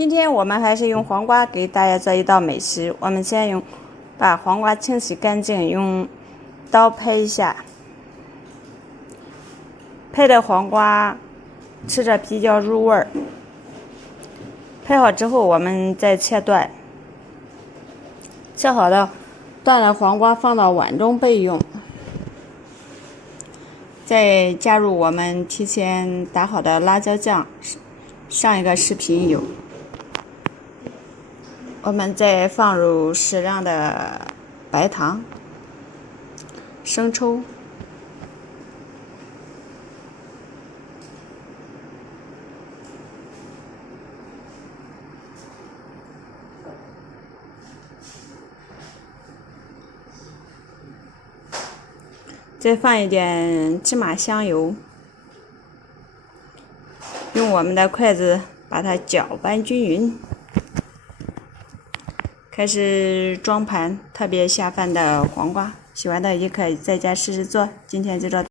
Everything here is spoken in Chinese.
今天我们还是用黄瓜给大家做一道美食。我们先把黄瓜清洗干净，用刀拍一下。拍的黄瓜吃着比较入味儿。拍好之后，我们再切断。切好的断了黄瓜放到碗中备用。再加入我们提前打好的辣椒酱，上一个食品油。我们再放入适量的白糖、生抽、再放一点芝麻香油，用我们的筷子把它搅拌均匀。开始装盘，特别下饭的黄瓜，喜欢的也可以在家试试做。今天就这。